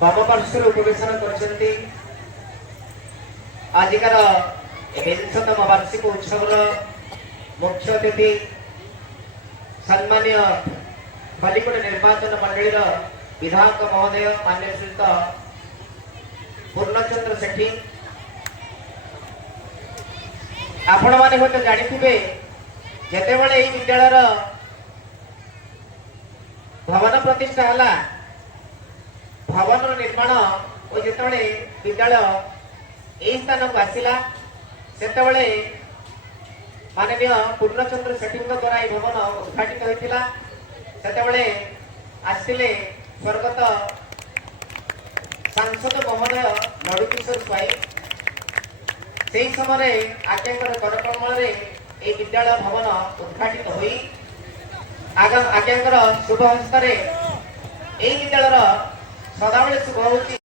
Balm पार्श्व उपवेशन करछन्ती आजिकार विंशतम वार्षिक उत्सव मुख्य अतिथि सम्मान्य बालिकोट निर्वाचन मंडली विधायक महोदय मान्य श्रीयुत पूर्णचंद्र सेठी आपण माने होते जानिथिबे जेतेबेले एई विद्यालयर भवन प्रतिष्ठा हला भवन निर्माण और जिते विद्यालय यही स्थान को आसला से माननीय पूर्णचंद्र सेठी द्वारा यह भवन उद्घाटित होता से आसते स्वर्गत सांसद महोदय लड़ुकिशोर स्वाई से समय आज्ञा करकमल यह विद्यालय भवन उद्घाटित हो आज्ञा शुभ हस्त यही विद्यालय सदाबले शुभ होती।